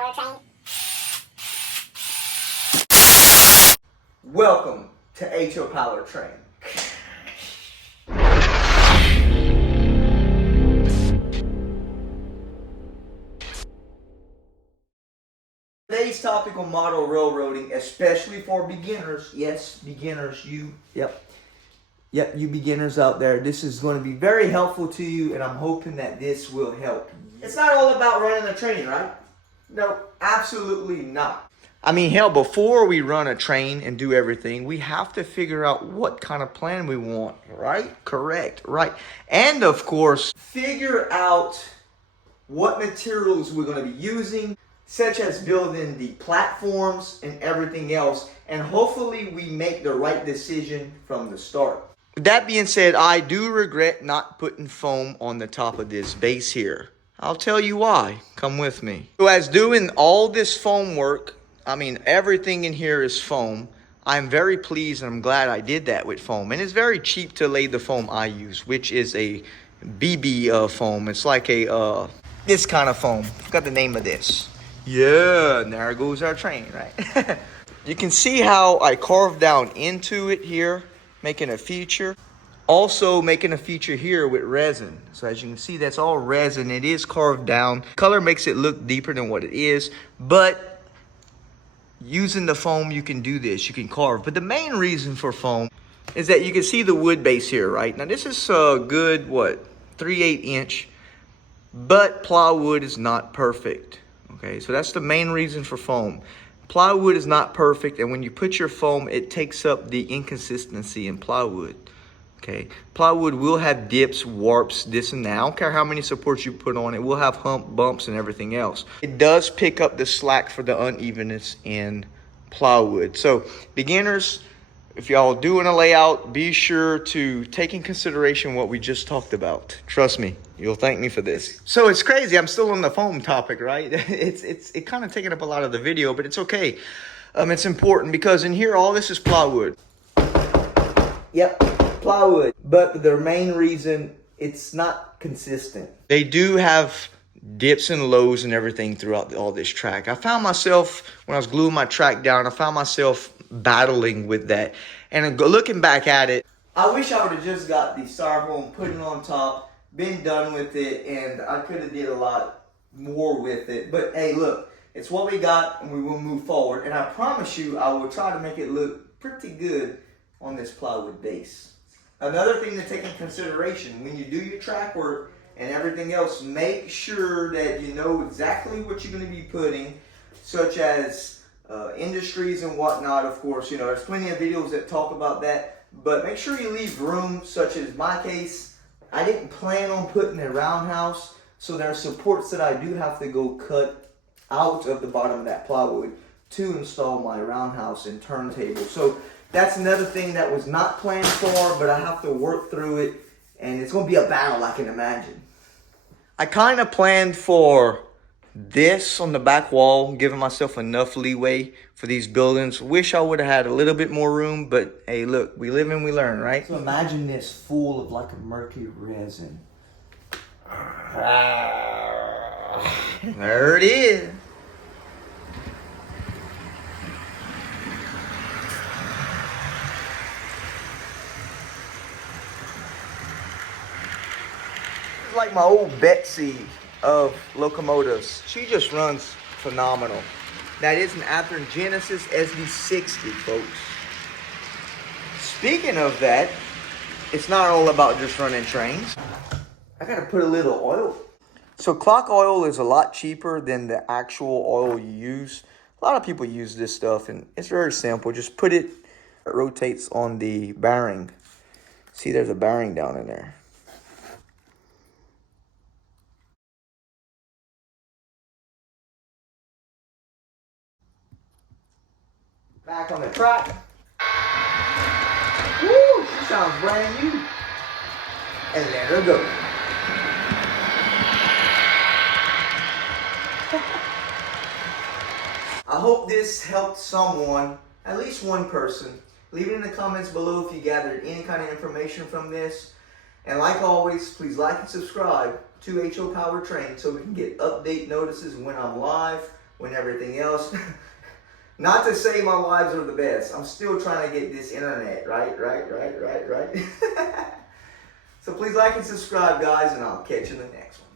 powertrain. Welcome to H.P.T Powertrain. Today's topic on model railroading, especially for beginners. Yes, beginners, you beginners out there. This is going to be very helpful to you, and I'm hoping that this will help. It's not all about running a train, right? No, absolutely not. I mean, hell, before we run a train and do everything, we have to figure out what kind of plan we want, right? Correct, right. And of course, figure out what materials we're going to be using, such as building the platforms and everything else. And hopefully we make the right decision from the start. With that being said, I do regret not putting foam on the top of this base here. I'll tell you why. Come with me. So as doing all this foam work, I mean, everything in here is foam. I'm very pleased and I'm glad I did that with foam. And it's very cheap to lay the foam I use, which is a BB foam. It's like a, this kind of foam. I forgot the name of this. Yeah, and there goes our train, right? You can see how I carved down into it here, making a feature. Also making a feature here with resin. So as you can see, that's all resin. It is carved down. Color makes it look deeper than what it is, but using the foam, you can do this. You can carve. But the main reason for foam is that you can see the wood base here, right? Now this is a good, 3/8 inch, but plywood is not perfect. Okay, so that's the main reason for foam. Plywood is not perfect, and when you put your foam, it takes up the inconsistency in plywood. Okay, plywood will have dips, warps, this and that. I don't care how many supports you put on it. Will have bumps and everything else. It does pick up the slack for the unevenness in plywood. So beginners, if y'all doing a layout, be sure to take in consideration what we just talked about. Trust me, you'll thank me for this. So it's crazy, I'm still on the foam topic, right? It kind of taking up a lot of the video, but it's okay. It's important because in here, all this is plywood. Yep, plywood. But the main reason, it's not consistent. They do have dips and lows and everything throughout all this track. I found myself, when I was gluing my track down, I found myself battling with that. And looking back at it, I wish I would have just got the styrofoam, put it on top, been done with it, and I could have did a lot more with it. But hey, look, it's what we got, and we will move forward. And I promise you, I will try to make it look pretty good on this plywood base. Another thing to take in consideration, when you do your track work and everything else, make sure that you know exactly what you're going to be putting, such as industries and whatnot. Of course, you know, there's plenty of videos that talk about that, but make sure you leave room, such as my case. I didn't plan on putting a roundhouse, so there are supports that I do have to go cut out of the bottom of that plywood to install my roundhouse and turntable. So that's another thing that was not planned for, but I have to work through it, and it's going to be a battle, I can imagine. I kind of planned for this on the back wall, giving myself enough leeway for these buildings. Wish I would have had a little bit more room, but hey, look, we live and we learn, right? So imagine this full of like a murky resin. There it is. It's like my old Betsy of locomotives. She just runs phenomenal. That is an Athearn Genesis SD60, folks. Speaking of that, it's not all about just running trains. I gotta put a little oil. So clock oil is a lot cheaper than the actual oil you use. A lot of people use this stuff, and it's very simple. Just put it, it rotates on the bearing. See, there's a bearing down in there. Back on the track. Woo, she sounds brand new. And let her go. I hope this helped someone, at least one person. Leave it in the comments below if you gathered any kind of information from this. And like always, please like and subscribe to H.P.T Powertrain so we can get update notices when I'm live. when everything else. Not to say my lives are the best. I'm still trying to get this internet, right? So please like and subscribe, guys, and I'll catch you in the next one.